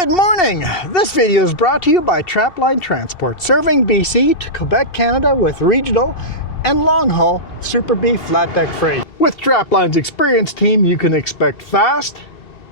Good morning! This video is brought to you by Trapline Transport, serving BC to Quebec, Canada with regional and long-haul Super B flat deck freight. With Trapline's experienced team, you can expect fast,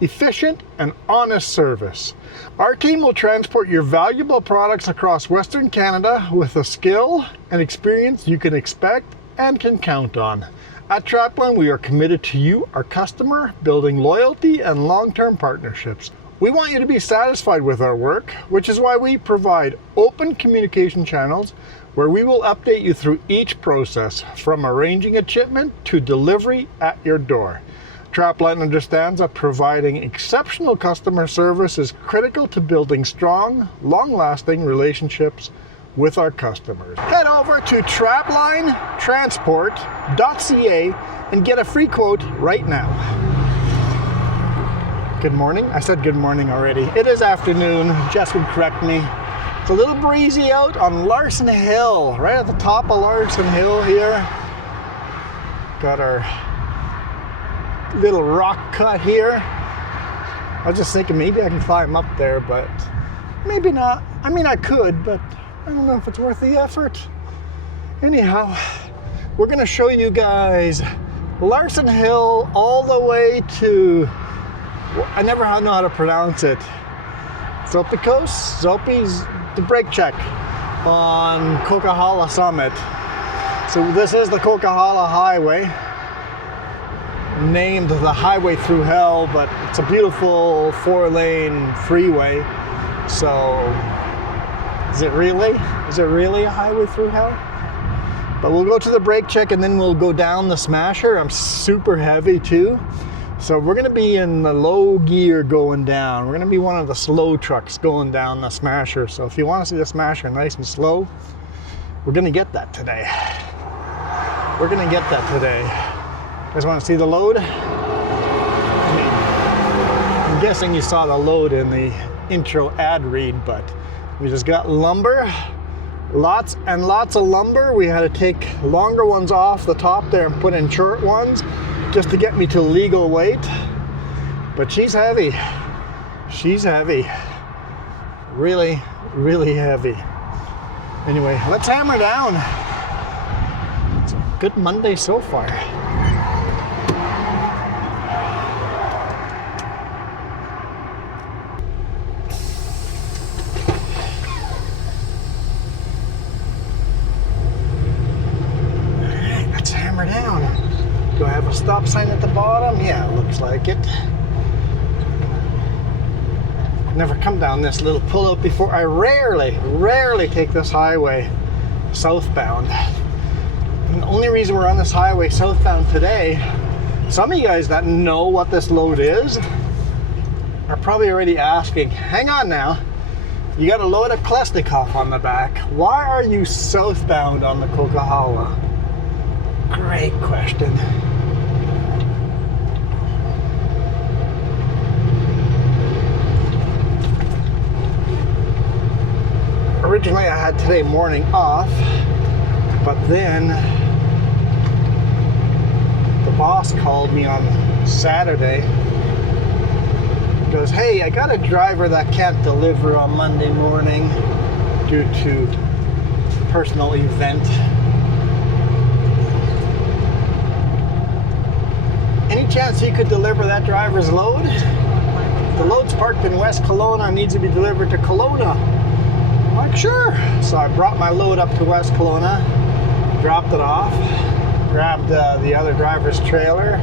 efficient, and honest service. Our team will transport your valuable products across Western Canada with the skill and experience you can expect and can count on. At Trapline, we are committed to you, our customer, building loyalty and long-term partnerships. We want you to be satisfied with our work, which is why we provide open communication channels where we will update you through each process, from arranging a shipment to delivery at your door. Trapline understands that providing exceptional customer service is critical to building strong, long-lasting relationships with our customers. Head over to traplinetransport.ca and get a free quote right now. Good morning. I said good morning already. It is afternoon. Jess would correct me. It's a little breezy out on Larson Hill, right at the top of Larson Hill here. Got our little rock cut here. I was just thinking maybe I can climb up there, but maybe not. I mean, I could, but I don't know if it's worth the effort. Anyhow, we're going to show you guys Larson Hill all the way to, I never know how to pronounce it. Zopi's the brake check on Coquihalla Summit. So this is the Coquihalla Highway, named the Highway Through Hell, but it's a beautiful 4-lane freeway. So is it really a highway through hell? But we'll go to the brake check and then we'll go down the Smasher. I'm super heavy too. So we're going to be in the low gear going down. We're going to be one of the slow trucks going down the Smasher. So if you want to see the Smasher nice and slow, we're going to get that today. We're going to get that today. You guys want to see the load? I mean, I'm guessing you saw the load in the intro ad read, but we just got lumber. Lots and lots of lumber. We had to take longer ones off the top there and put in short ones, just to get me to legal weight. But she's heavy. She's heavy. Really, really heavy. Anyway, let's hammer down. It's a good Monday so far. Alright, let's hammer down. Do I have a stop sign at the bottom? Yeah, it looks like it. Never come down this little pull-out before. I rarely take this highway southbound. And the only reason we're on this highway southbound today, some of you guys that know what this load is are probably already asking, hang on now, you got a load of Klesnikov on the back. Why are you southbound on the Coquihalla? Great question. Originally I had today morning off, but then the boss called me on Saturday. He goes, hey, I got a driver that can't deliver on Monday morning due to personal event. Any chance you could deliver that driver's load? The load's parked in West Kelowna, needs to be delivered to Kelowna. I'm like, sure. So I brought my load up to West Kelowna, dropped it off, grabbed the other driver's trailer,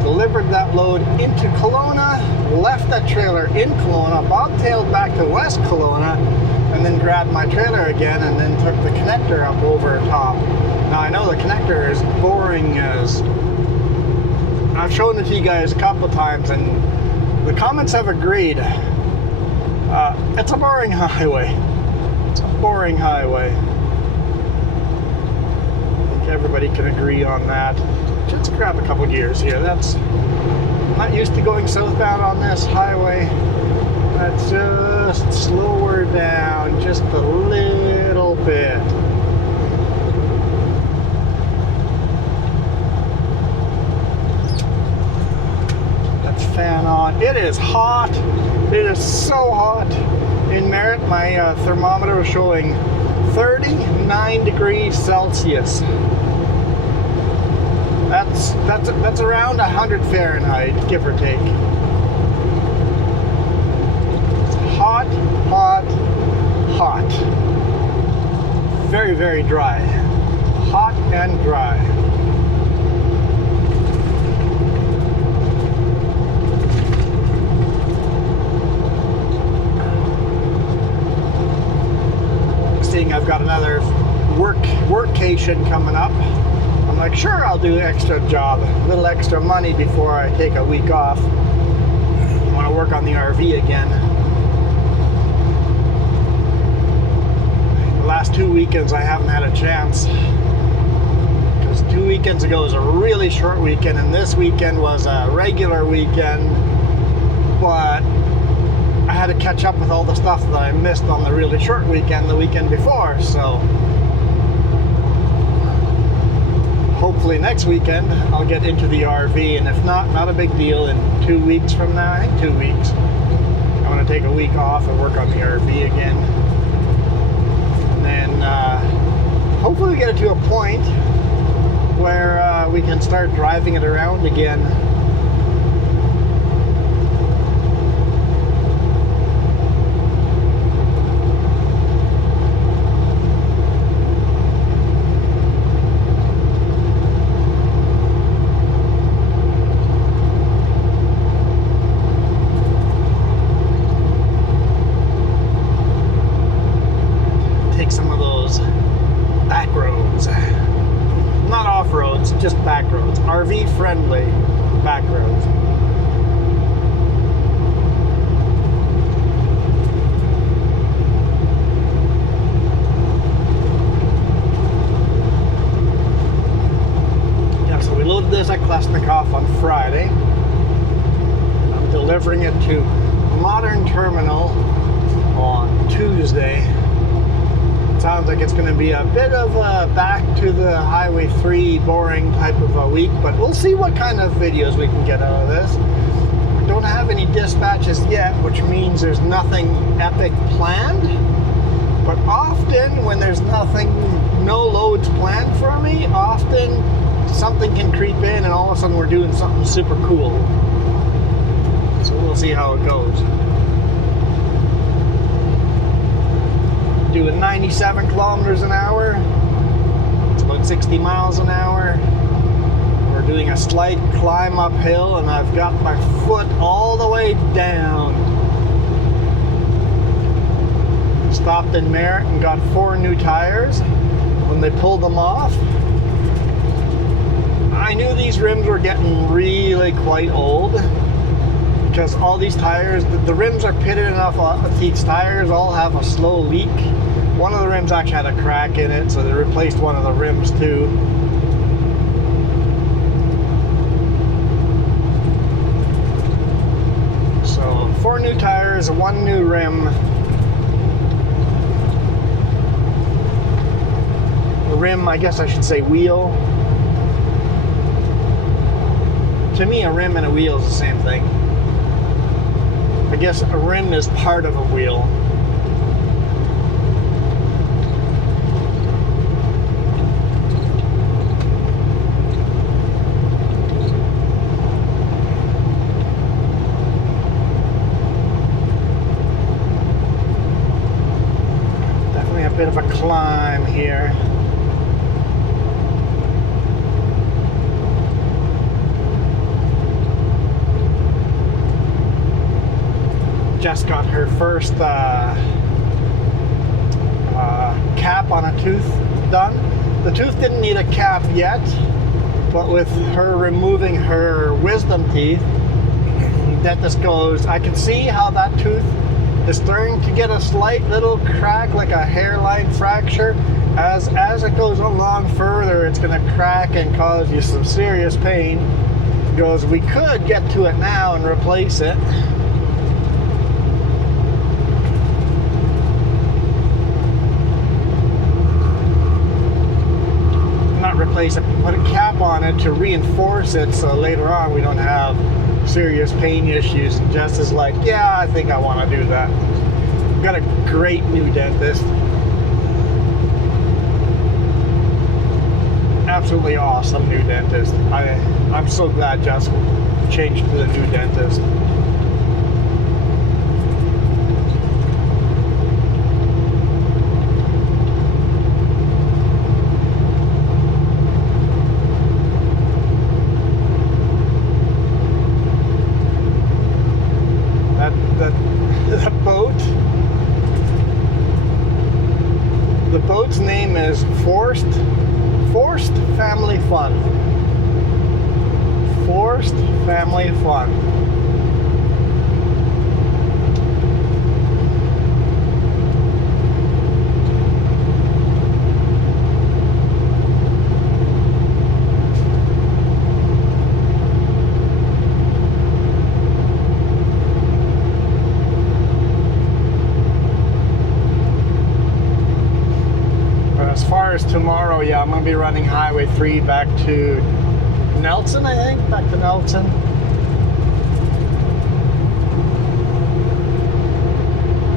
delivered that load into Kelowna, left that trailer in Kelowna, bobtailed back to West Kelowna, and then grabbed my trailer again and then took the connector up over top. Now I know the connector is boring as... I've shown it to you guys a couple of times and the comments have agreed. It's a boring highway. It's a boring highway. I think everybody can agree on that. Let's grab a couple gears here. I'm not used to going southbound on this highway. Let's just slow her down just a little bit. Fan on It is hot. It is so hot. In Merritt, my thermometer was showing 39 degrees Celsius. That's around 100 Fahrenheit, give or take. It's hot, hot, hot. Very, very dry. Hot and dry. Seeing I've got another workcation coming up. I'm like, sure, I'll do an extra job, a little extra money before I take a week off. I want to work on the RV again. The last 2 weekends I haven't had a chance, because 2 weekends ago was a really short weekend, and this weekend was a regular weekend, but I had to catch up with all the stuff that I missed on the really short weekend the weekend before. So hopefully next weekend I'll get into the RV, and if not a big deal. In 2 weeks from now, I think 2 weeks, I'm going to take a week off and work on the RV again. And then hopefully we get it to a point where we can start driving it around again. Just back roads, RV friendly back roads. Yeah, so we loaded this at Klesnikoff on Friday. I'm delivering it to Modern Terminal on Tuesday. Sounds like it's going to be a bit of a back to the Highway 3 boring type of a week, but we'll see what kind of videos we can get out of this. We don't have any dispatches yet, which means there's nothing epic planned, but often when there's no loads planned for me, often something can creep in and all of a sudden we're doing something super cool. So we'll see how it goes. Doing 97 kilometers an hour. It's about 60 miles an hour. We're doing a slight climb uphill, and I've got my foot all the way down. Stopped in Merritt and got 4 new tires. When they pulled them off, I knew these rims were getting really quite old, because all these tires, the rims are pitted enough. These tires all have a slow leak. One of the rims actually had a crack in it, so they replaced one of the rims too. So 4 new tires, 1 new rim. The rim, I guess I should say wheel. To me, a rim and a wheel is the same thing. I guess a rim is part of a wheel. Definitely a bit of a climb here. Just got her first cap on a tooth done. The tooth didn't need a cap yet, but with her removing her wisdom teeth, dentist goes, I can see how that tooth is starting to get a slight little crack, like a hairline fracture. As it goes along further, it's going to crack and cause you some serious pain. He goes, we could get to it now and replace it. replace it, put a cap on it to reinforce it so later on we don't have serious pain issues. And Jess is like, yeah, I think I want to do that. Got a great new dentist. Absolutely awesome new dentist. I'm so glad Jess changed to the new dentist. The boat's name is Forced Family Fun. Forced Family Fun. As far as tomorrow, yeah, I'm going to be running Highway 3 back to Nelson, I think. Back to Nelson.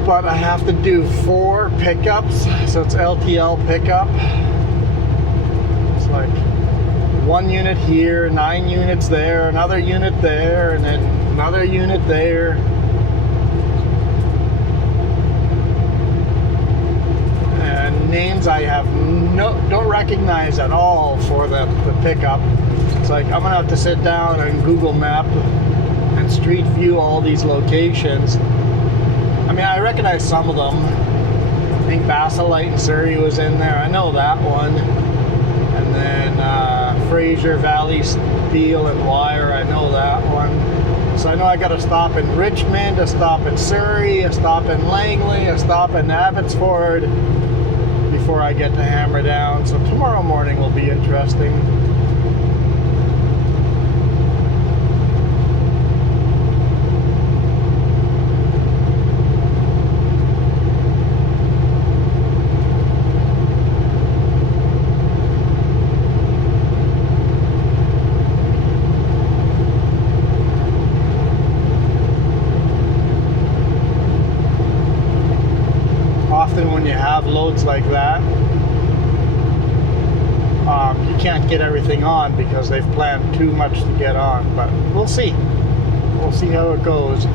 But I have to do 4 pickups, so it's LTL pickup. It's like 1 unit here, 9 units there, another unit there, and then another unit there. Names I have don't recognize at all for the pickup. It's like I'm gonna have to sit down and Google Map and Street View all these locations. I mean, I recognize some of them. I think Basilite and Surrey was in there. I know that one. And then Fraser Valley Steel and Wire. I know that one. So I know I got to stop in Richmond, a stop in Surrey, a stop in Langley, a stop in Abbotsford before I get to Hammer Down. So tomorrow morning will be interesting. Often when you have loads like that, you can't get everything on because they've planned too much to get on, but we'll see. We'll see how it goes.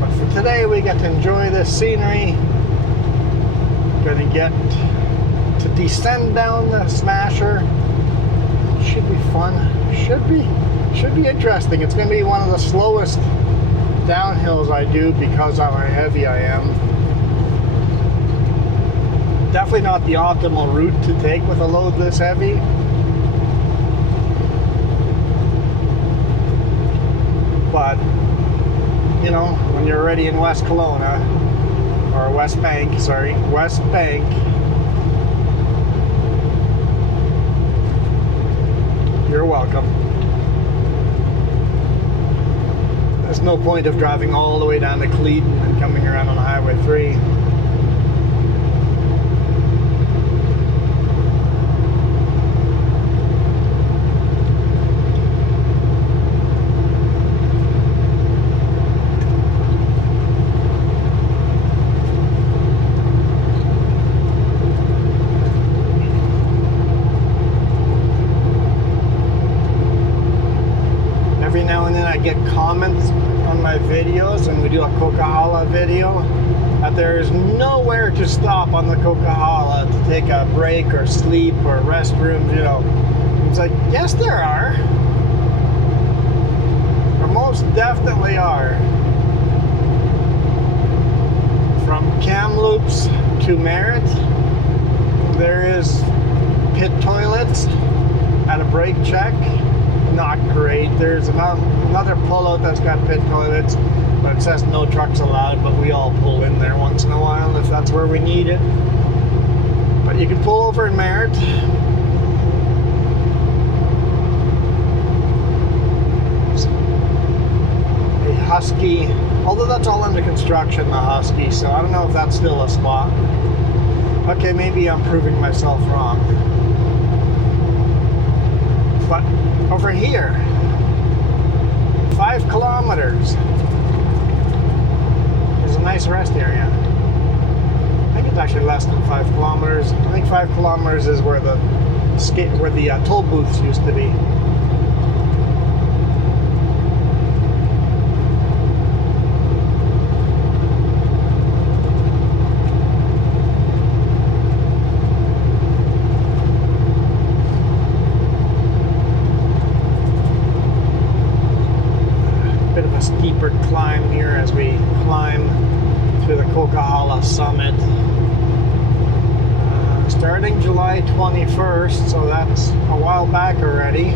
But for today, we get to enjoy this scenery. Gonna get to descend down the Smasher. Should be fun. Should be interesting. It's going to be one of the slowest downhills I do because of how heavy I am. Definitely not the optimal route to take with a load this heavy. But you know, when you're already in West Kelowna, or West Bank, sorry, West Bank, you're welcome. There's no point of driving all the way down to Cleveton and coming around on Highway 3. Every now and then I get comments on my videos, and we do a Coquihalla video, that there is nowhere to stop on the Coquihalla to take a break or sleep or restrooms, you know. It's like, yes there are. There most definitely are. From Kamloops to Merritt, there is pit toilets at a brake check. Not great. There's another pullout that's got pit toilets, but it says no trucks allowed, but we all pull in there once in a while if that's where we need it. But you can pull over in Merritt. Husky, although that's all under construction, the Husky, so I don't know if that's still a spot. Okay, maybe I'm proving myself wrong. But over here, 5 kilometers. There's a nice rest area. I think it's actually less than 5 kilometers. I think 5 kilometers is where the toll booths used to be. Bit of a steeper climb here as we climb to the Coquihalla summit. Starting July 21st, so that's a while back already.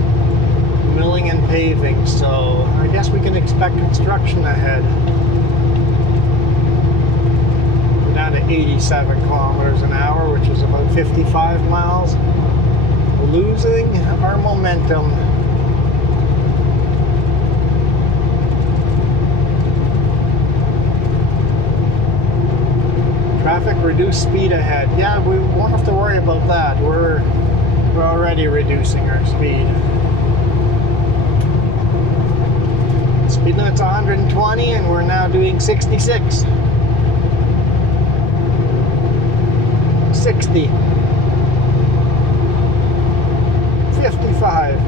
Milling and paving, so I guess we can expect construction ahead. We're down to 87 kilometers an hour, which is about 55 miles. Losing our momentum. Traffic, reduce speed ahead. Yeah, we won't have to worry about that. We're already reducing our speed. Speed limit's 120 and we're now doing 66. 60. 55.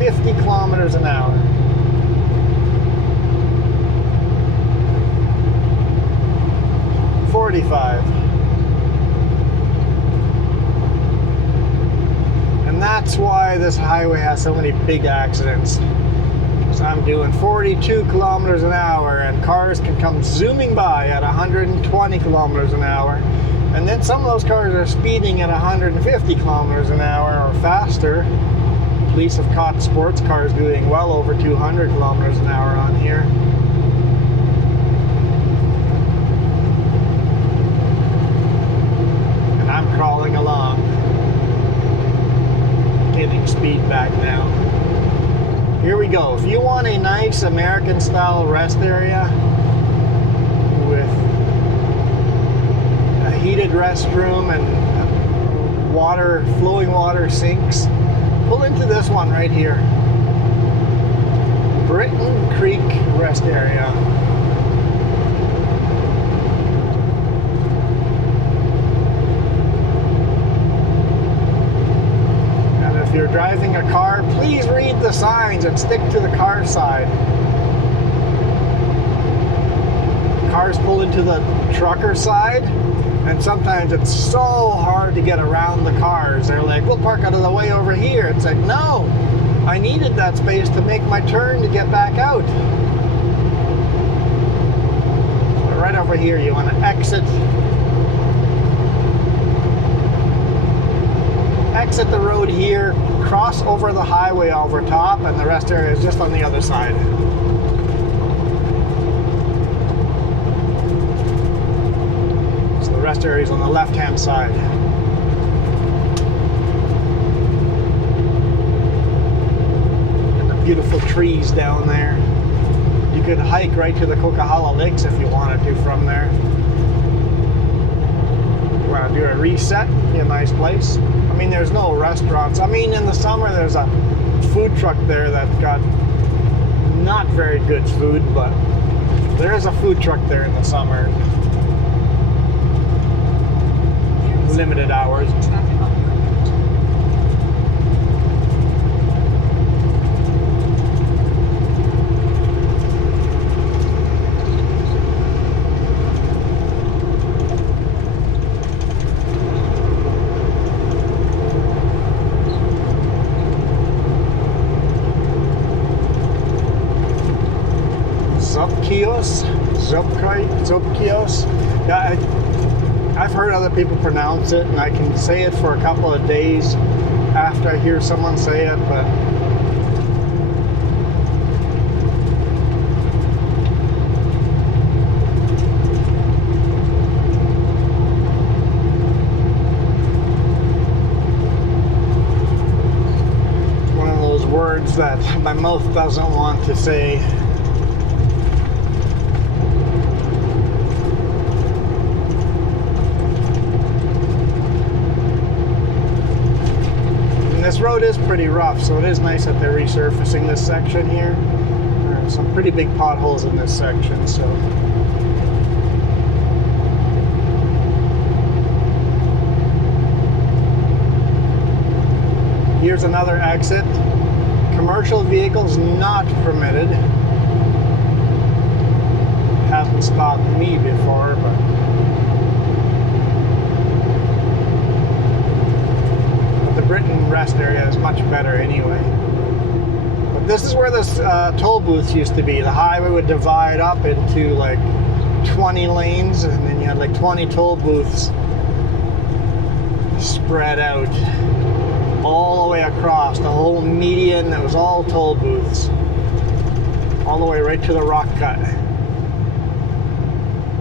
50 kilometers an hour. 45. And that's why this highway has so many big accidents. Because I'm doing 42 kilometers an hour and cars can come zooming by at 120 kilometers an hour. And then some of those cars are speeding at 150 kilometers an hour or faster. Police have caught sports cars doing well over 200 kilometers an hour on here. Crawling along, getting speed back now. Here we go. If you want a nice American style rest area with a heated restroom and water, flowing water sinks, pull into this one right here. Britton Creek Rest Area. If you're driving a car, please read the signs and stick to the car side. Cars pull into the trucker side, and sometimes it's so hard to get around the cars. They're like, we'll park out of the way over here. It's like, no, I needed that space to make my turn to get back out. So right over here, you want to exit the road here, cross over the highway over top, and the rest area is just on the other side. So the rest area is on the left-hand side. And the beautiful trees down there. You could hike right to the Coquihalla Lakes if you wanted to from there. You want to do a reset, be a nice place. I mean, there's no restaurants. I mean, in the summer, there's a food truck there that's got not very good food, but there is a food truck there in the summer. Limited hours. Zopkios. Yeah, I've heard other people pronounce it, and I can say it for a couple of days after I hear someone say it, but words that my mouth doesn't want to say. And this road is pretty rough, so it is nice that they're resurfacing this section here. There are some pretty big potholes in this section, so. Here's another exit. Commercial vehicles not permitted. Hasn't stopped me before, but the Britain rest area is much better anyway. But this is where this toll booths used to be. The highway would divide up into like 20 lanes, and then you had like 20 toll booths spread out all the way across the whole median. That was all toll booths, all the way right to the rock cut,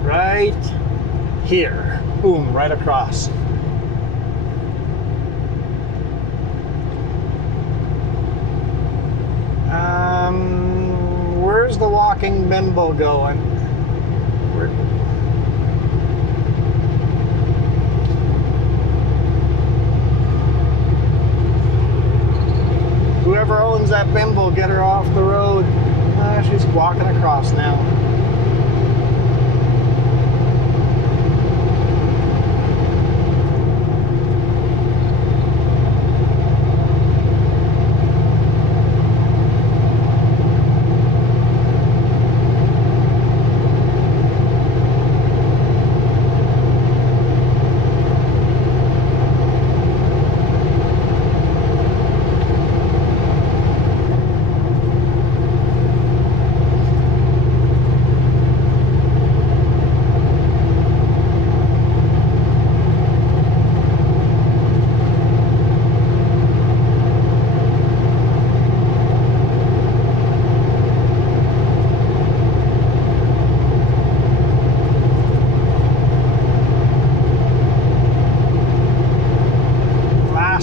right here, boom, right across. Where's the walking bimbo going? Whoever owns that bimbo, get her off the road. She's walking across now.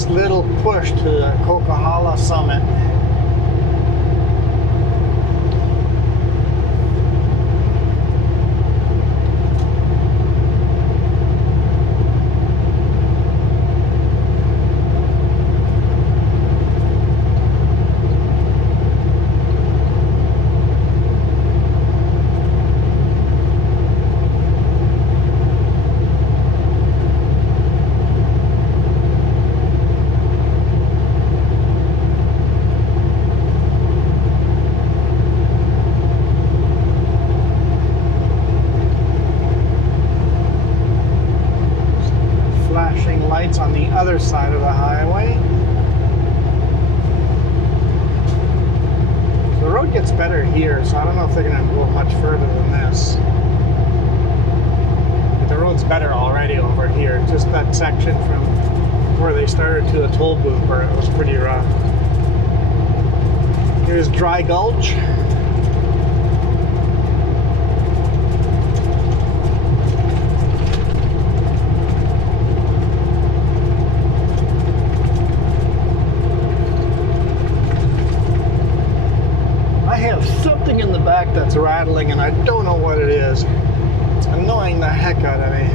Little push to the Coquihalla summit. On the other side of the highway. The road gets better here, so I don't know if they're going to go much further than this. But the road's better already over here. Just that section from where they started to the toll booth where it was pretty rough. Here's Dry Gulch. Something in the back that's rattling, and I don't know what it is. It's annoying the heck out of me.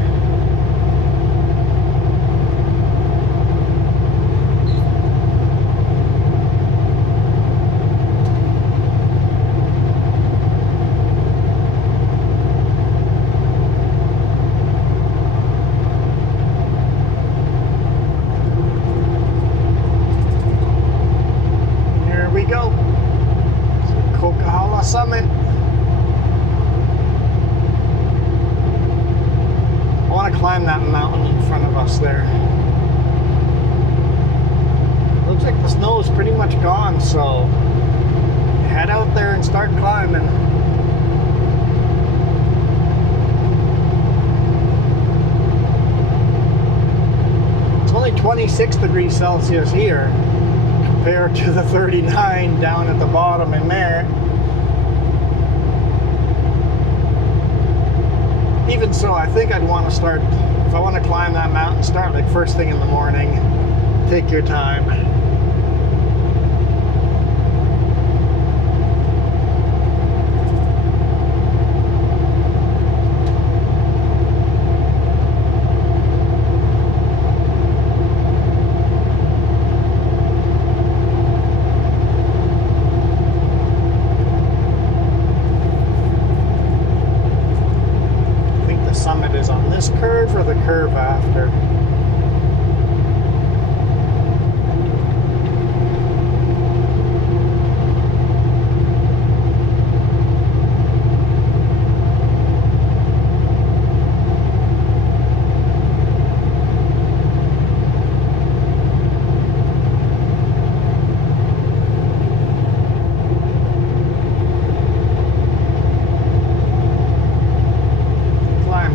Here we go. Coquihalla Summit. I want to climb that mountain in front of us there. Looks like the snow is pretty much gone, so head out there and start climbing. It's only 26 degrees Celsius here, compared to the 39 down at the bottom in there. Even so, I think I'd want to start, if I want to climb that mountain, start like first thing in the morning. Take your time. curve after.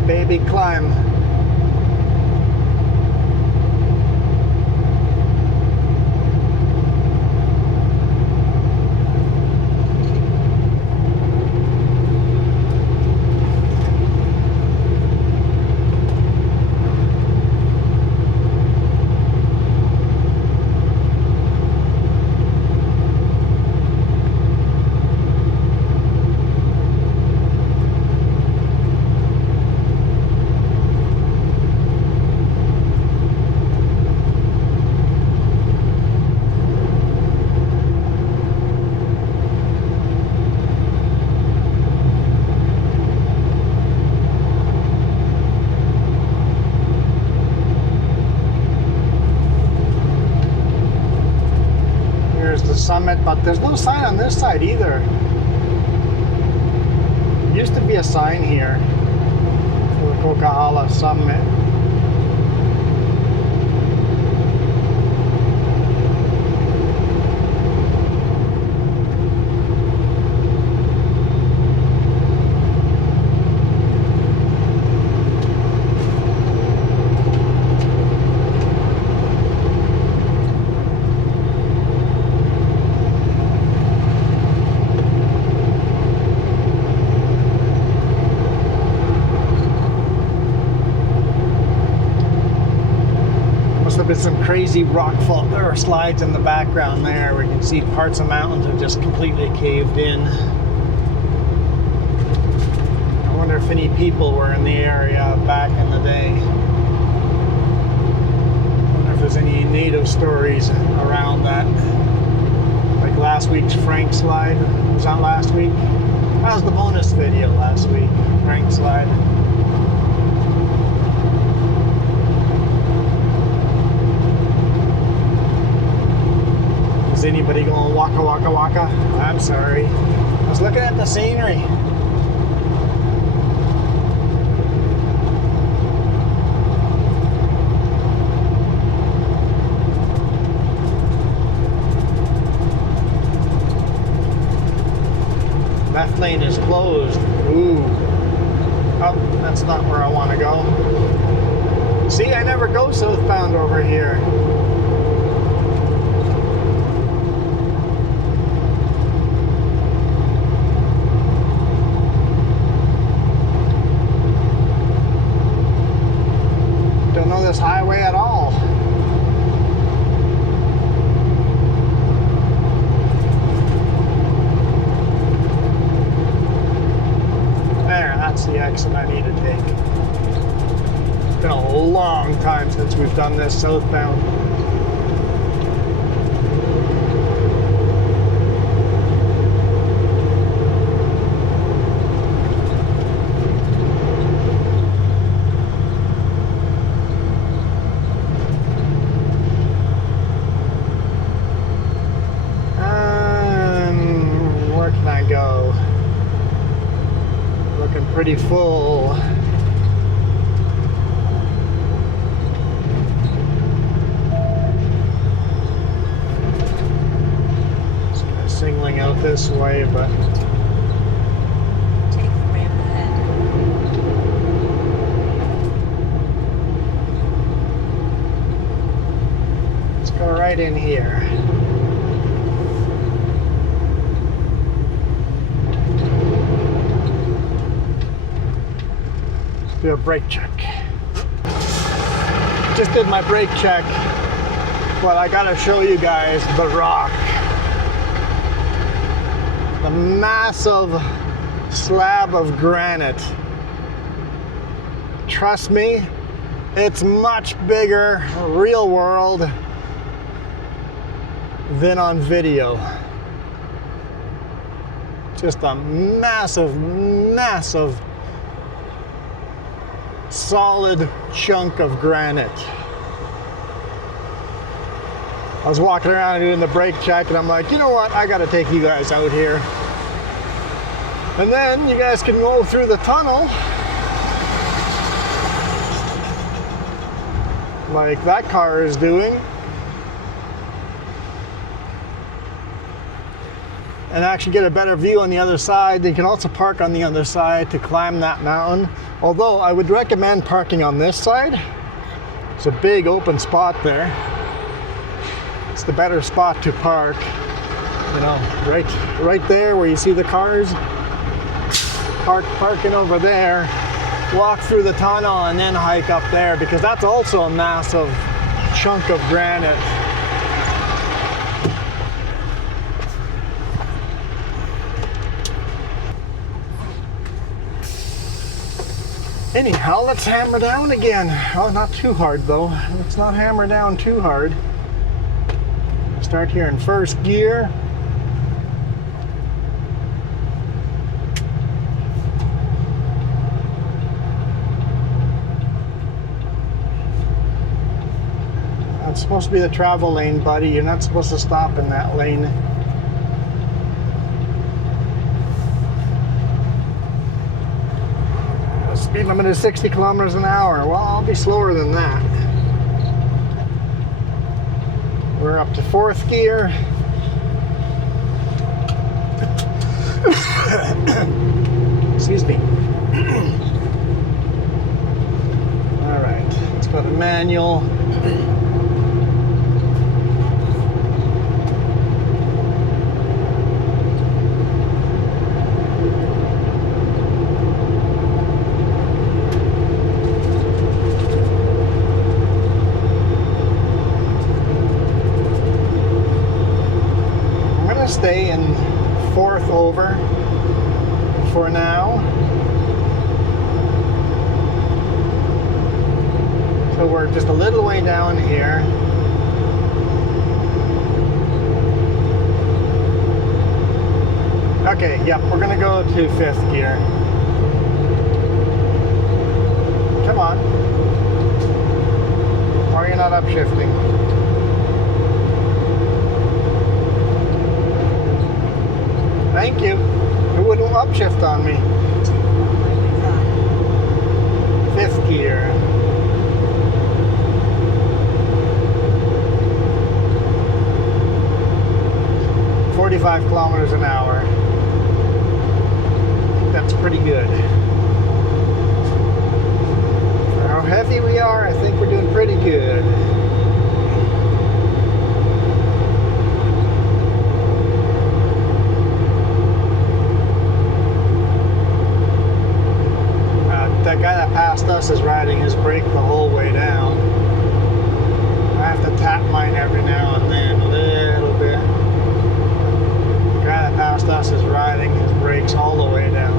Baby, climb. Summit, but there's no sign on this side either. Used to be a sign here for the Coquihalla Summit. There's some crazy rock fall or slides in the background there. We can see parts of mountains are just completely caved in. I wonder if any people were in the area back in the day. I wonder if there's any native stories around that. Like last week's Frank slide. Was that last week? That was the bonus video last week. Frank slide. Is anybody going waka waka waka? I'm sorry. I was looking at the scenery. Left lane is closed. Ooh. Oh, that's not where I want to go. See, I never go southbound over here. This highway at all. There, that's the exit I need to take. It's been a long time since we've done this southbound. Pretty full. Just kind of singling out this way, but take the ramp ahead. Let's go right in here. Do a brake check. Just did my brake check, but I gotta show you guys the rock. The massive slab of granite. Trust me, it's much bigger real world than on video. Just a massive, massive solid chunk of granite. I was walking around doing the brake check and I'm like, you know what, I gotta take you guys out here. And then you guys can go through the tunnel like that car is doing. And actually get a better view on the other side. You can also park on the other side to climb that mountain. Although I would recommend parking on this side. It's a big open spot there. It's the better spot to park. You know, right there where you see the cars. Parking over there, walk through the tunnel and then hike up there, because that's also a massive chunk of granite. Anyhow, let's hammer down again. Oh, not too hard though. Let's not hammer down too hard. Start here in first gear. That's supposed to be the travel lane, buddy. You're not supposed to stop in that lane. The speed limit is 60 kilometers an hour. Well, I'll be slower than that. We're up to fourth gear. Excuse me. All right, let's go to manual. Stay in fourth over for now. So we're just a little way down here. Okay, yep, we're gonna go to fifth gear. Come on. Why are you not upshifting? Thank you. It wouldn't upshift on me. Fifth gear. "45 kilometers an hour. That's pretty good. For how heavy we are, I think we're doing pretty good. That guy that passed us is riding his brake the whole way down. I have to tap mine every now and then, a little bit. The guy that passed us is riding his brakes all the way down.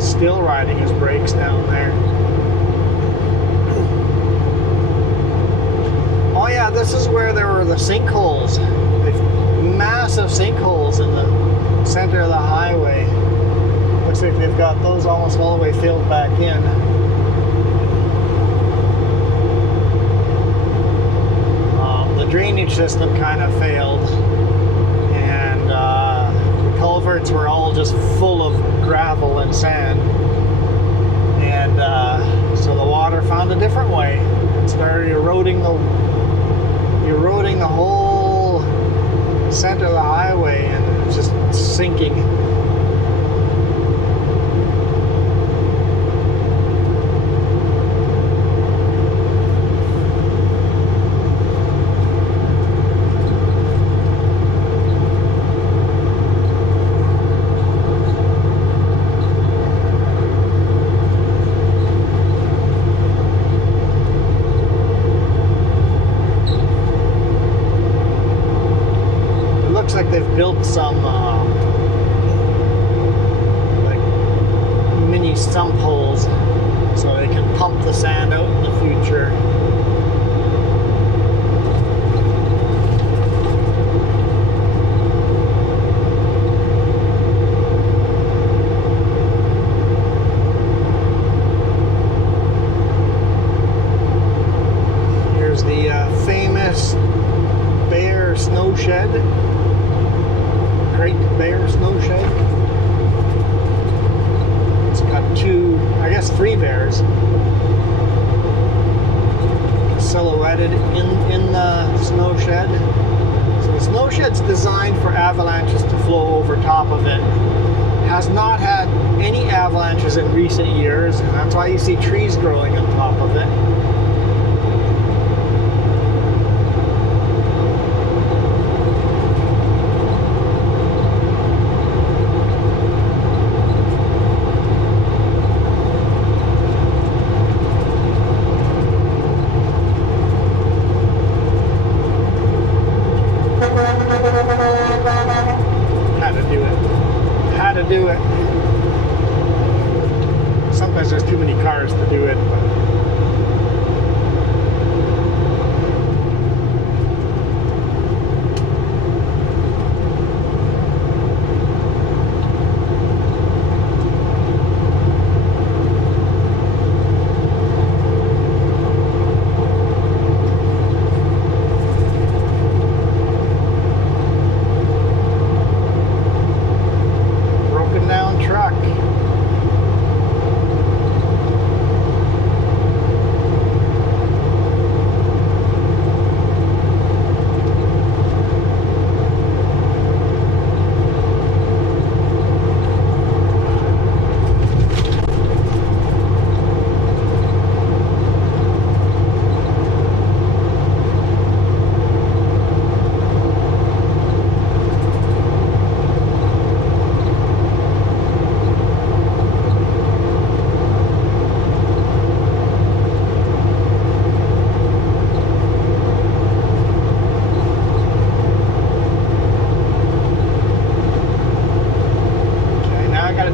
Still riding his brakes down there. Oh yeah, this is where there were the sinkholes. Massive sinkholes in the center of the highway. Looks like they've got those almost all the way filled back in. The drainage system kind of failed, and the culverts were all just full of gravel and sand, and so the water found a different way and started eroding the whole center of the highway, and it was just sinking. They've built some like snow shed. Great Bear snow shed. It's got three bears silhouetted in the snow shed. So the snow shed's designed for avalanches to flow over top of it. Has not had any avalanches in recent years, and that's why you see trees growing on top of it. Do it. Sometimes there's too many cars to do it.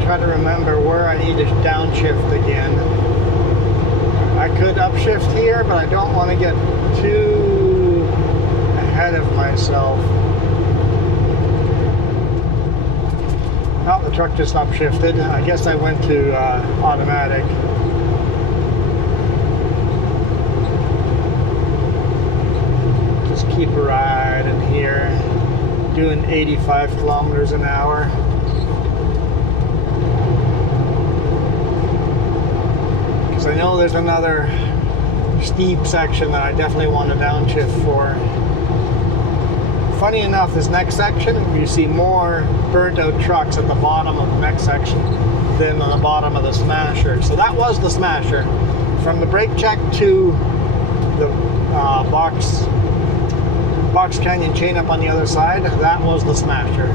Try to remember where I need to downshift again. I could upshift here, but I don't want to get too ahead of myself. Oh, the truck just upshifted. I guess I went to automatic. Just keep riding here, doing 85 kilometers an hour. I know there's another steep section that I definitely want to downshift for. Funny enough, this next section, you see more burnt out trucks at the bottom of the next section than on the bottom of the Smasher. So that was the Smasher. From the brake check to the box canyon chain up on the other side, that was the Smasher.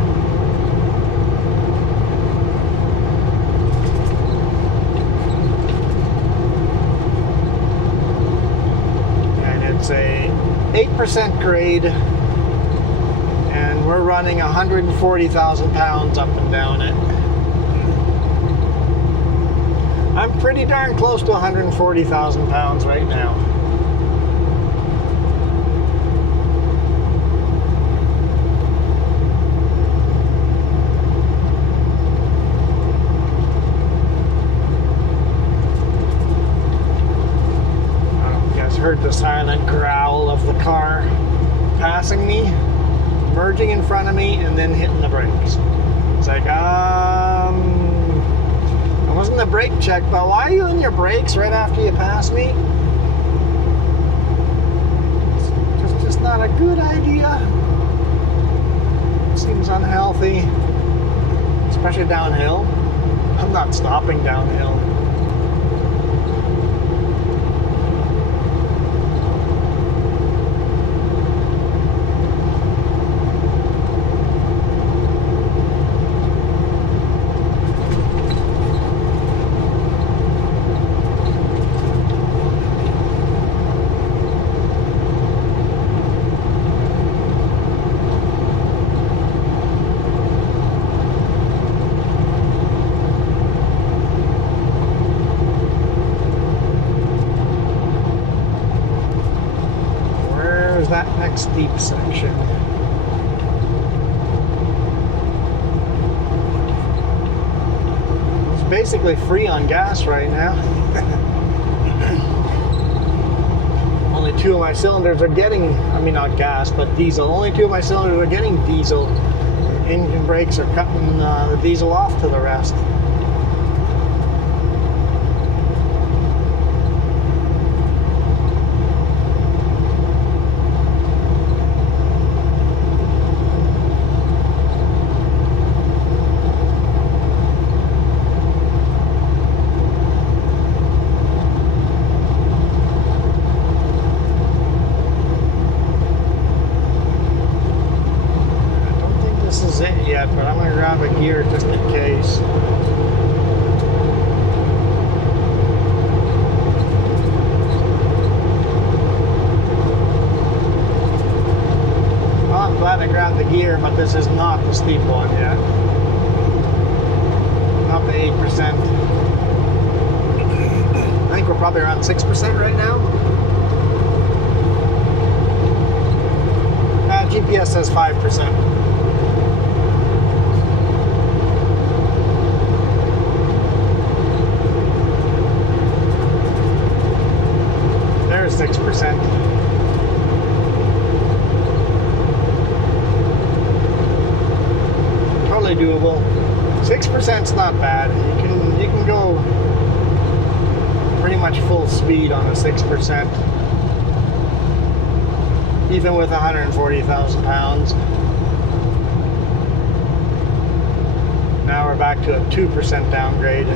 It's a 8% grade, and we're running 140,000 pounds up and down it. I'm pretty darn close to 140,000 pounds right now. Heard the silent growl of the car passing me, merging in front of me, and then hitting the brakes. It's like, I wasn't the brake check, but why are you in your brakes right after you pass me? It's just not a good idea. It seems unhealthy, especially downhill. I'm not stopping downhill. That next steep section. It's basically free on gas right now. Only only 2 of my cylinders are getting, I mean not gas, but diesel. Only 2 of my cylinders are getting diesel. Engine brakes are cutting the diesel off to the rest. But I'm going to grab a gear just in case. Well, I'm glad I grabbed the gear, but this is not the steep one yet. Not the 8%. I think we're probably around 6% right now. GPS says 5%. There's 6%. Totally doable. 6%'s not bad. You can go pretty much full speed on a 6%, even with 140,000 pounds. Now we're back to a 2% downgrade.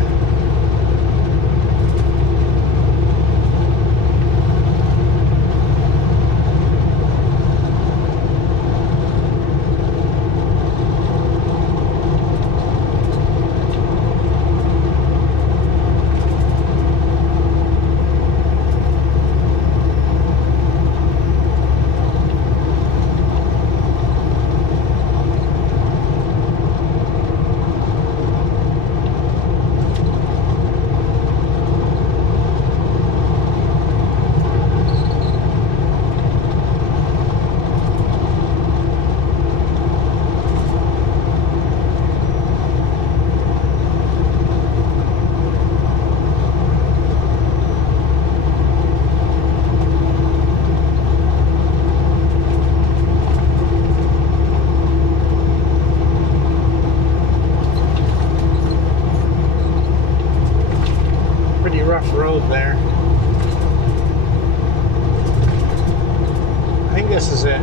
Rough road there. I think this is it.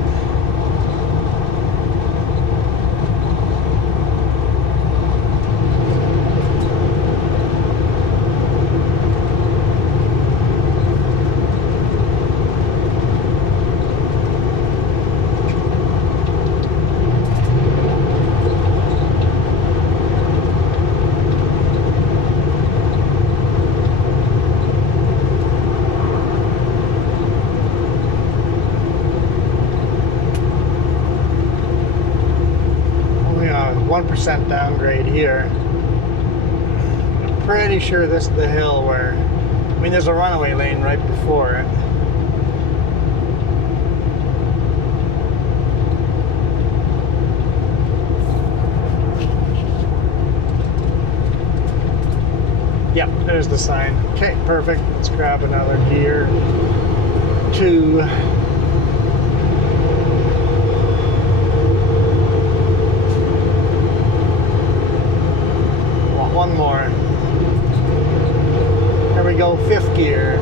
Only a 1% downgrade here. I'm pretty sure this is the hill where, I mean, there's a runaway lane right before it. Yep, there's the sign. Okay, perfect. Let's grab another gear. 2. Want one more. There we go, 5th gear.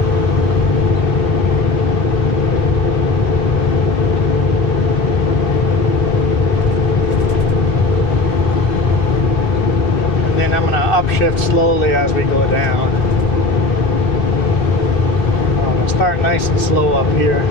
And then I'm going to upshift slowly as we go down. I'll start nice and slow up here.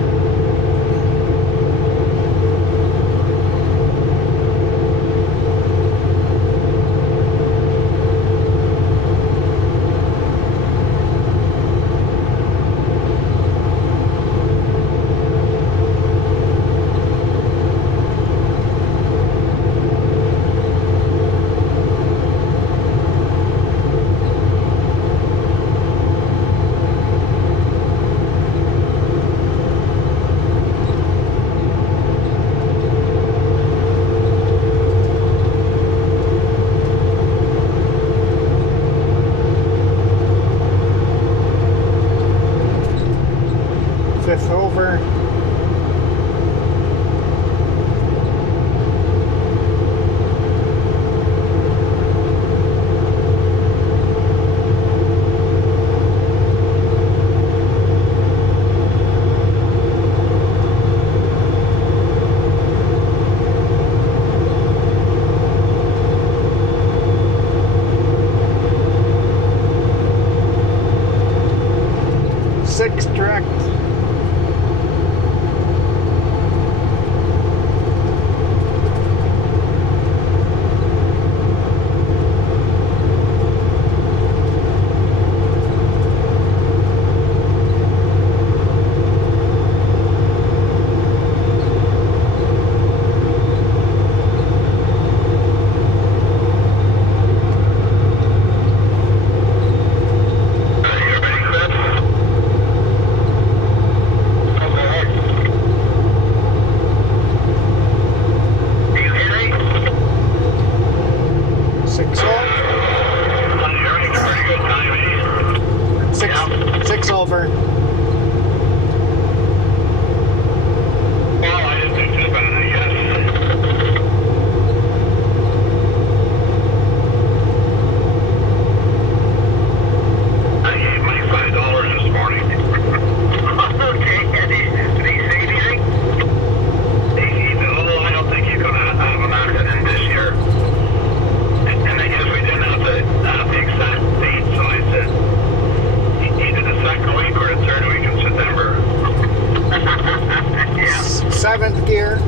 8th gear.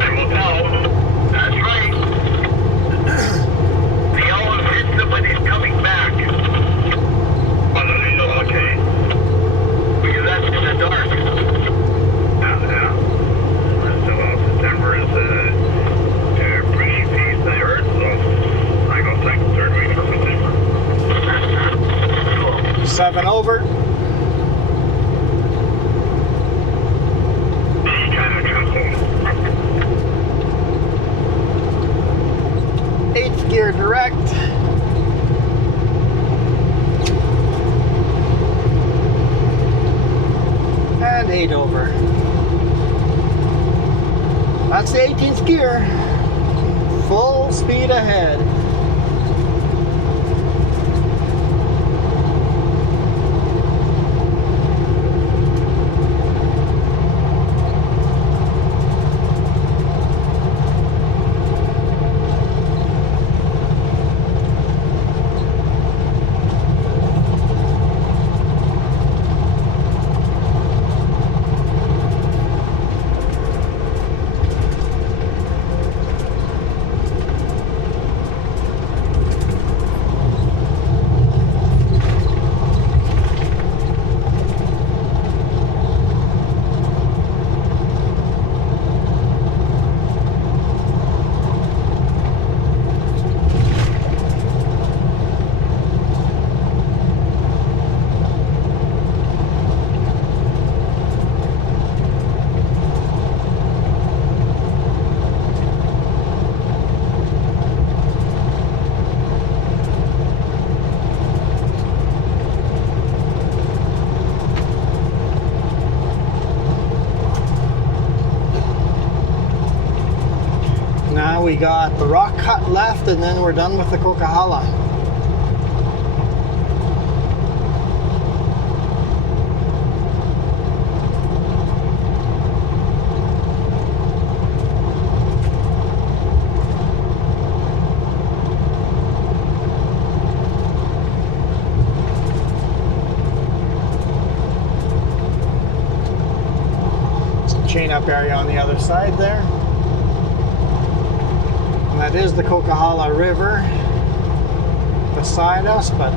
And we'll tell. That's right. He always hits him when he's coming back. Oh, okay. Because that's in the dark. Yeah. So September is a pretty piece, I heard, so I go second, third week for September. Cool. 7 over. Kind of trouble. 8th gear direct. And 8 over. That's the 18th gear. Full speed ahead. Now we got the rock cut left, and then we're done with the Coquihalla. Some chain up area on the other side there. That is the Coquihalla River beside us, but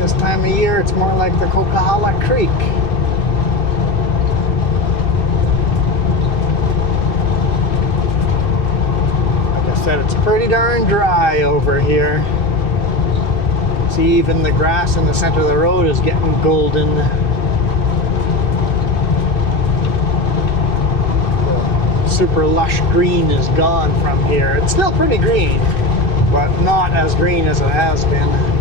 this time of year it's more like the Coquihalla Creek. Like I said, it's pretty darn dry over here. See, even the grass in the center of the road is getting golden. Super lush green is gone from here. It's still pretty green, but not as green as it has been.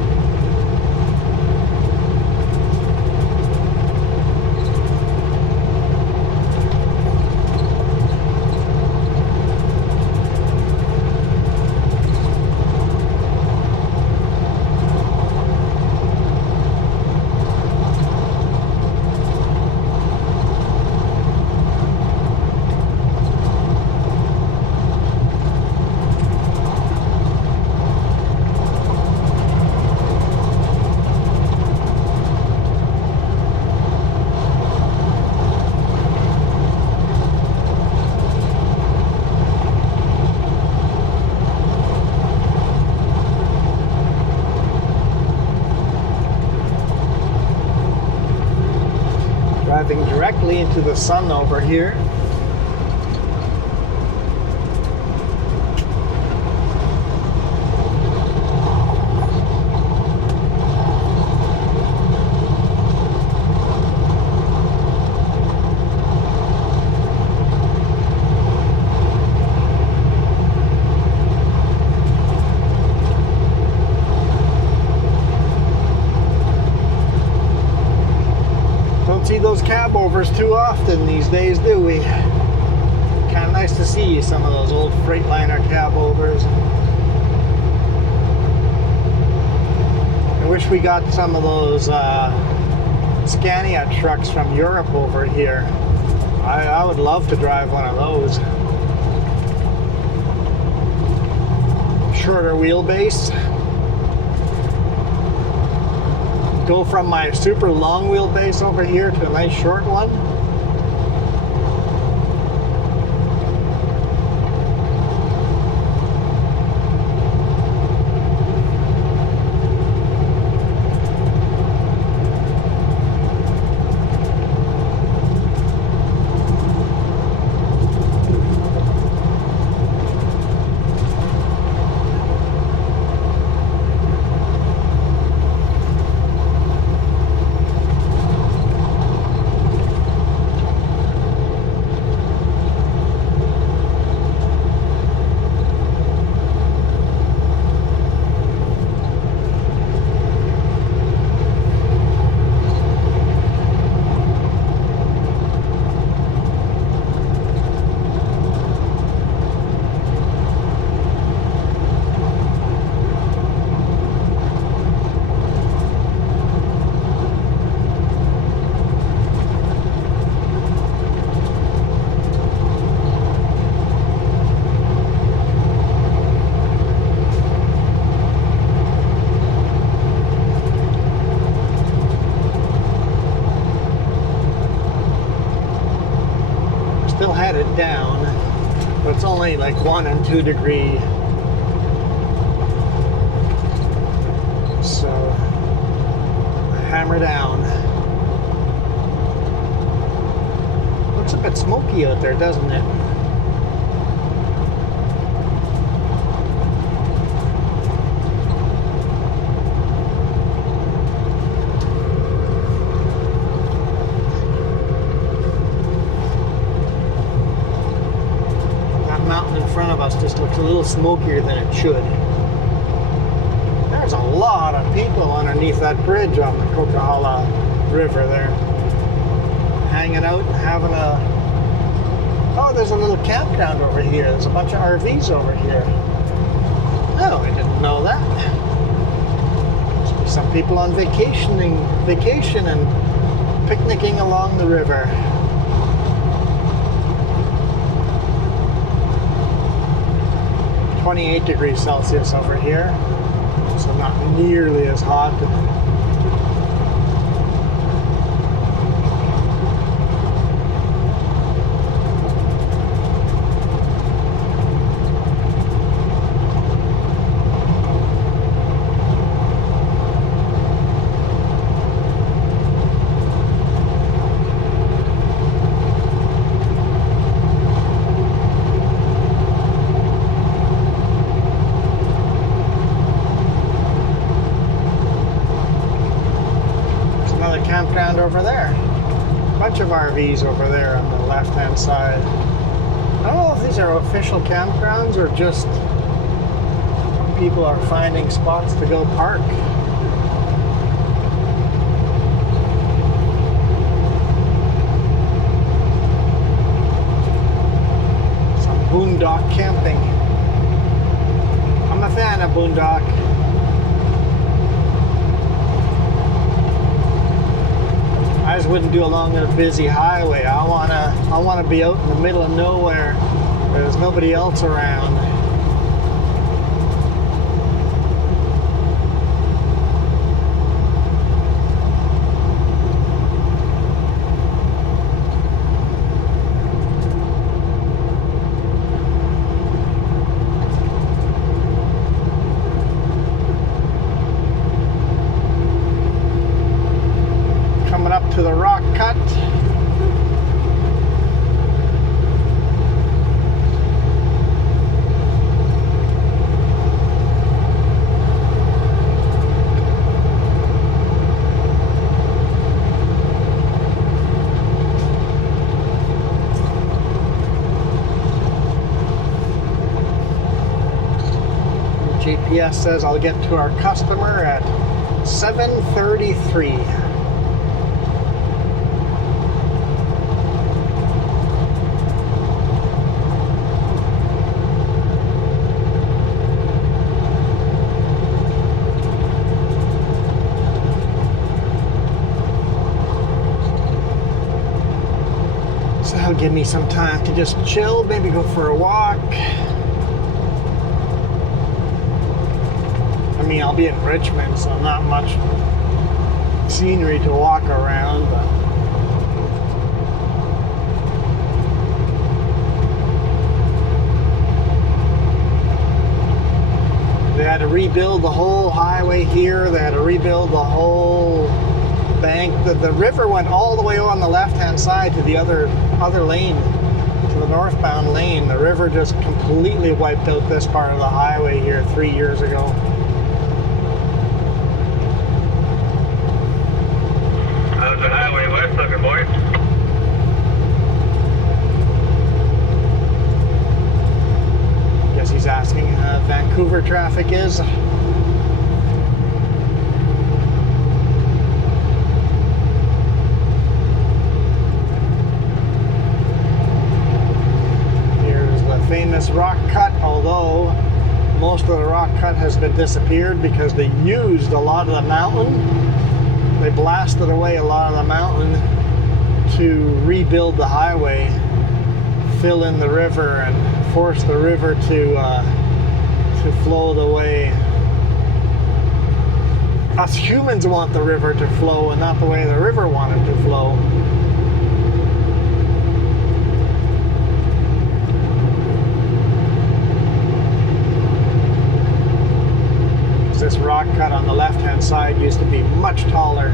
Driving directly into the sun over here. See those cab overs too often these days, do we? Kind of nice to see some of those old Freightliner cab overs. I wish we got some of those Scania trucks from Europe over here. I would love to drive one of those. Shorter wheelbase. go from my super long wheelbase over here to a nice short one. Still had it down, but it's only like 1 and 2 degree. So hammer down. Looks a bit smoky out there, doesn't it? Just looks a little smokier than it should. There's a lot of people underneath that bridge on the Coquihalla River there. Hanging out and having a... Oh, there's a little campground over here. There's a bunch of RVs over here. Oh, I didn't know that. Must be some people on vacation and picnicking along the river. 28 degrees Celsius over here, so not nearly as hot. Campground over there. A bunch of RVs over there on the left-hand side. I don't know if these are official campgrounds or just people are finding spots to go park. Some boondock camping. I'm a fan of boondock. I just wouldn't do along a busy highway. I wanna be out in the middle of nowhere where there's nobody else around. To the rock cut. GPS says I'll get to our customer at 7:33. That'll give me some time to just chill, maybe go for a walk. I mean, I'll be in Richmond, so not much scenery to walk around. But they had to rebuild the whole highway here. They had to rebuild the whole bank. The river went all the way on the left-hand side to the other lane, to the northbound lane. The river just completely wiped out this part of the highway here 3 years ago. How's the highway west looking, boy? Guess he's asking how Vancouver traffic is. Famous rock cut, although most of the rock cut has been disappeared because they used a lot of the mountain. They blasted away a lot of the mountain to rebuild the highway, fill in the river, and force the river to flow the way us humans want the river to flow, and not the way the river wanted to flow. This rock cut on the left-hand side used to be much taller.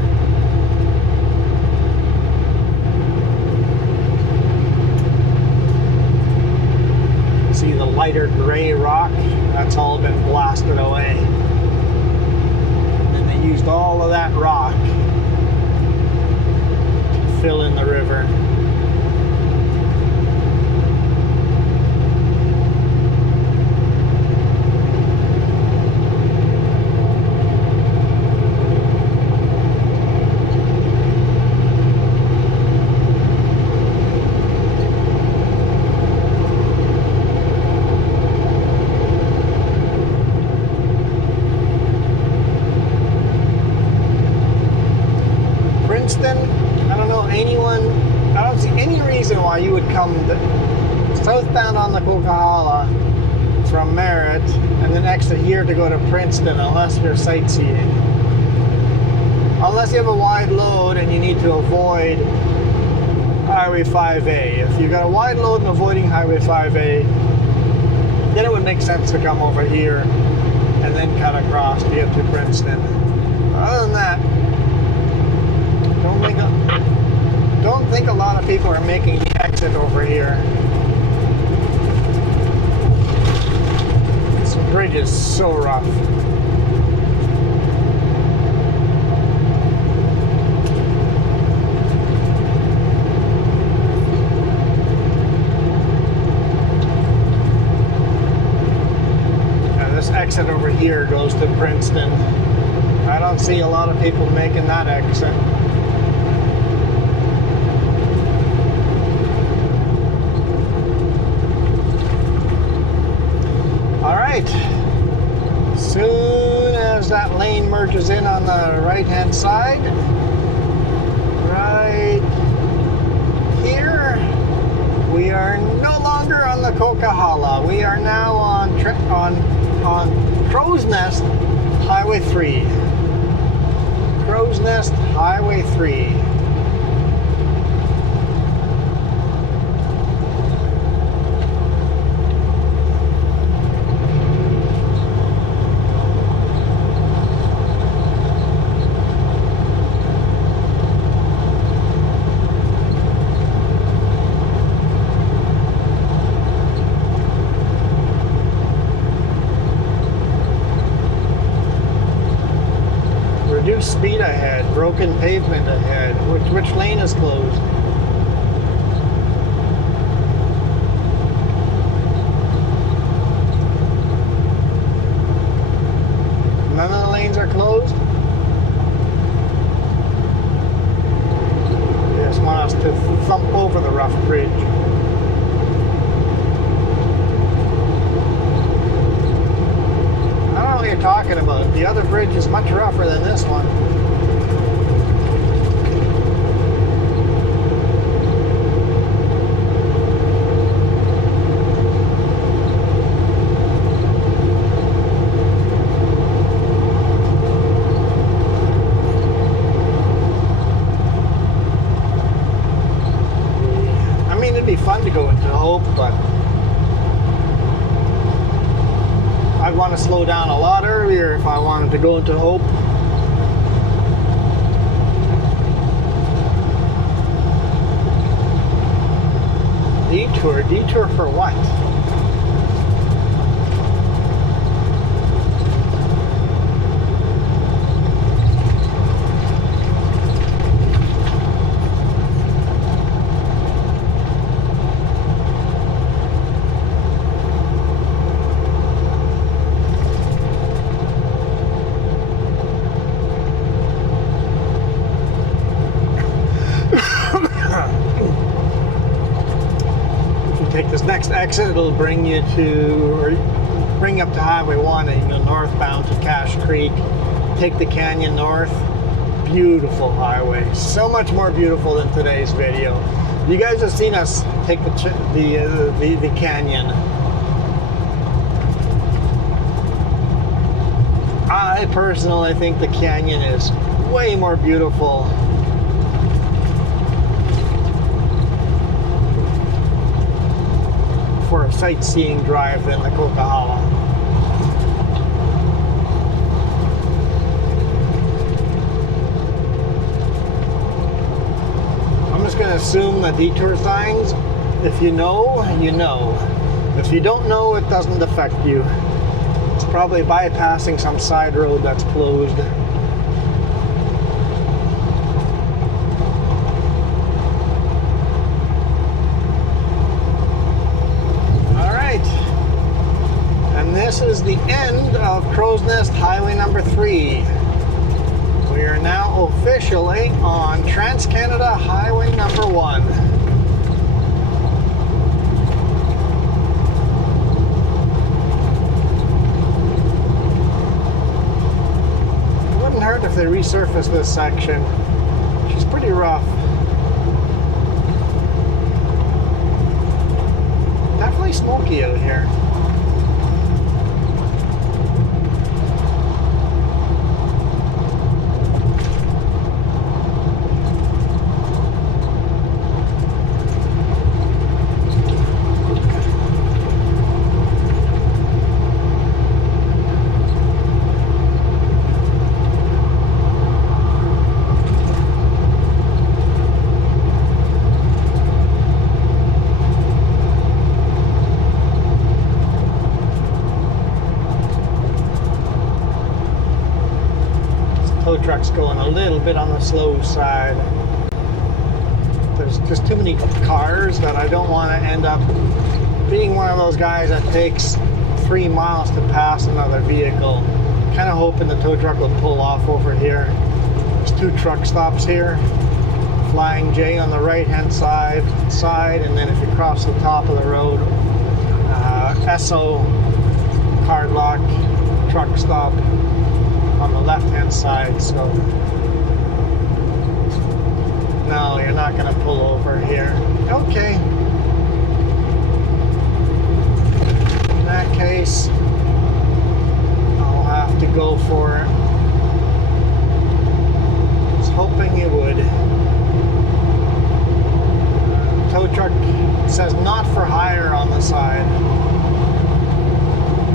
See the lighter gray rock? That's all been blasted away. And they used all of that rock to fill in the river. I don't see any reason why you would come southbound on the Coquihalla from Merritt and then exit here to go to Princeton unless you're sightseeing. Unless you have a wide load and you need to avoid Highway 5A. If you've got a wide load and avoiding Highway 5A, then it would make sense to come over here and then cut across to get to Princeton. Other than that, don't think a lot of people are making the exit over here. This bridge is so rough. And this exit over here goes to Princeton. I don't see a lot of people making that exit. Soon as that lane merges in on the right-hand side, right here, we are no longer on the Coquihalla. We are now on Crow's Nest Highway 3. Crow's Nest Highway 3. Speed ahead, broken pavement ahead. Which lane is closed? None of the lanes are closed? They just want us to thump over the rough bridge. I don't know what you're talking about. The other bridge is much rougher than this one. It'd be fun to go into Hope, but I'd want to slow down a lot earlier if I wanted to go into Hope. Detour for what? Take this next exit, it'll bring you to, or bring up to Highway 1 and you go northbound to Cache Creek. Take the canyon north. Beautiful highway. So much more beautiful than today's video. You guys have seen us take the canyon. I personally think the canyon is way more beautiful for a sightseeing drive than the Coquihalla. I'm just going to assume the detour signs, if you know, you know. If you don't know, it doesn't affect you. It's probably bypassing some side road that's closed. This is the end of Crow's Nest Highway number 3. We are now officially on Trans-Canada Highway number 1. It wouldn't hurt if they resurfaced this section. She's pretty rough. Definitely smoky out here. Truck's going a little bit on the slow side. There's just too many cars that I don't want to end up being one of those guys that takes 3 miles to pass another vehicle. Kind of hoping the tow truck will pull off over here. There's 2 truck stops here. Flying J on the right hand side, and then if you cross the top of the road, Esso card lock truck stop on the left hand side. So no, you're not going to pull over here. Okay, in that case I'll have to go for it. I was hoping you would. Tow truck says not for hire on the side.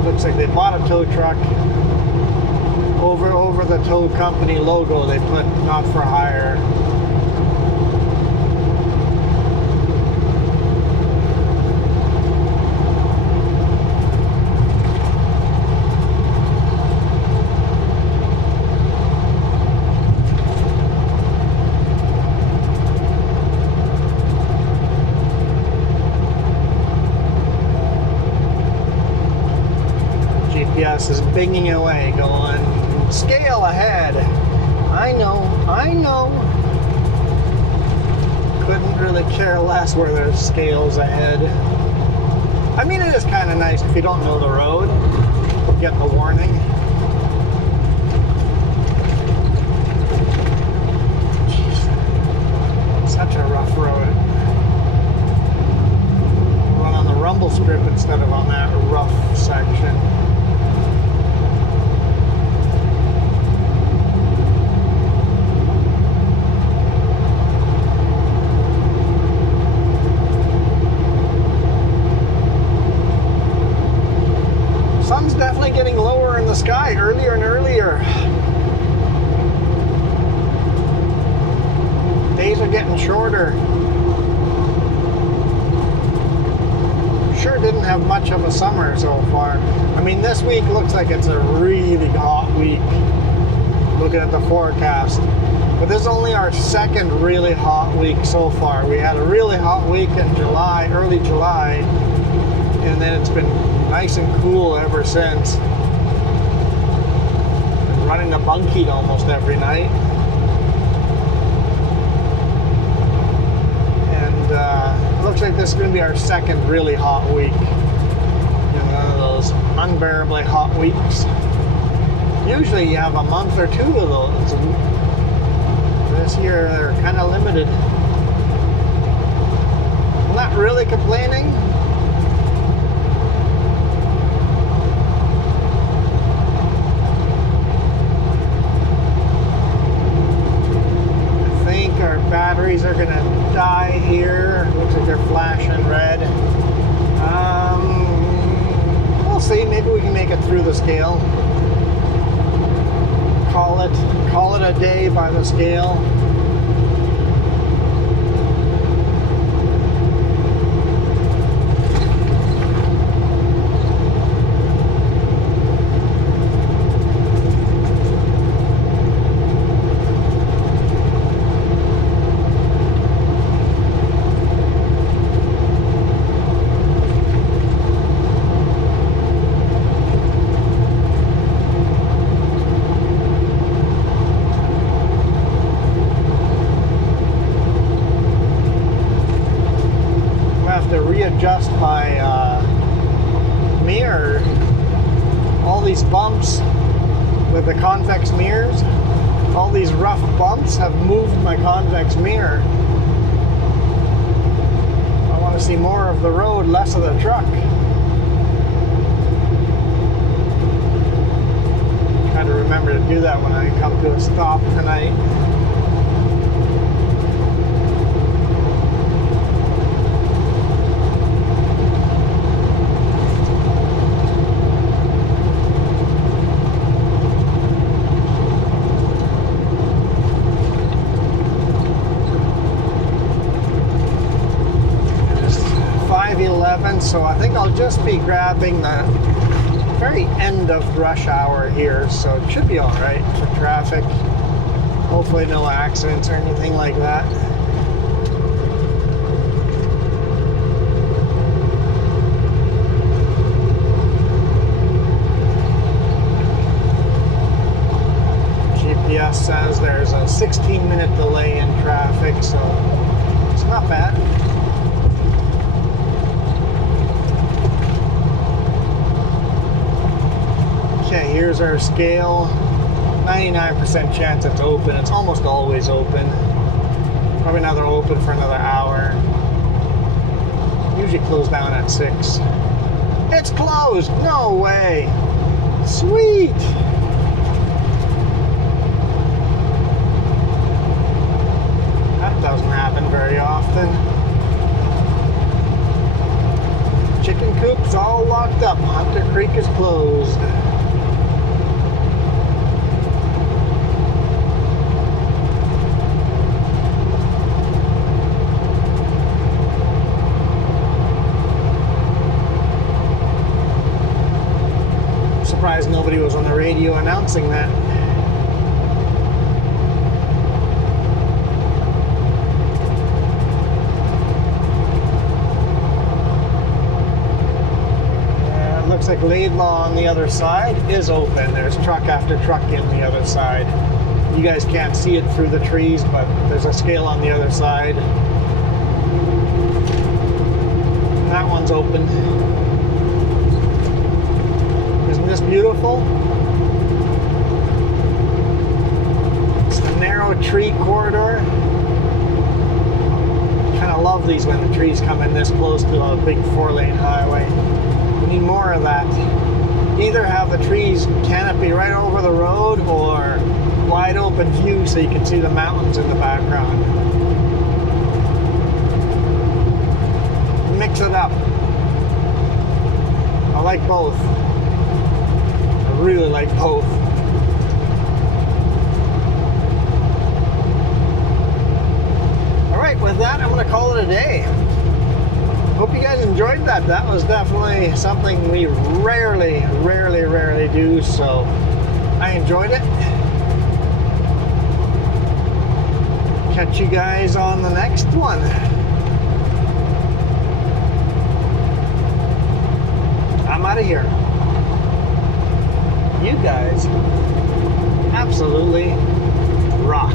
Looks like they bought a tow truck. Over the tow company logo, they put not for hire. GPS is binging away, going scale ahead. I know. Couldn't really care less where there's scales ahead. I mean, it is kind of nice if you don't know the road, get the warning. Jeez. Such a rough road. Run on the rumble strip instead of on that rough section. have much of a summer so far. I mean, this week looks like it's a really hot week, looking at the forecast. But this is only our second really hot week so far. We had a really hot week in July, early July, and then it's been nice and cool ever since. Been running the bunk heat almost every night. Looks like this is going to be our second really hot week. One of those unbearably hot weeks. Usually you have a month or two of those. This year they're kind of limited. I'm not really complaining. I think our batteries are going to die here. Looks like they're flashing red. We'll see. Maybe we can make it through the scale. Call it a day by the scale. Readjust my mirror. All these bumps with the convex mirrors, all these rough bumps have moved my convex mirror. I want to see more of the road, less of the truck. Try to remember to do that when I come to a stop tonight. So I think I'll just be grabbing the very end of rush hour here, so it should be all right for traffic. Hopefully no accidents or anything like that. GPS says there's a 16-minute delay in traffic, so it's not bad. Okay, here's our scale. 99% chance it's open. It's almost always open. Probably another open for another hour. Usually closed down at 6. It's closed! No way! Sweet! That doesn't happen very often. Chicken coop's all locked up. Hunter Creek is closed. Surprised nobody was on the radio announcing that. Looks like Laidlaw on the other side is open. There's truck after truck in the other side. You guys can't see it through the trees, but there's a scale on the other side. That one's open. Isn't this beautiful? It's a narrow tree corridor. Kind of love these when the trees come in this close to a big 4-lane highway. We need more of that. Either have the trees canopy right over the road or wide open view so you can see the mountains in the background. Mix it up. I like both. I really like both. Alright, with that I'm going to call it a day. hope you guys enjoyed that. That was definitely something we rarely do, so I enjoyed it. Catch you guys on the next one. I'm out of here. You guys absolutely rock.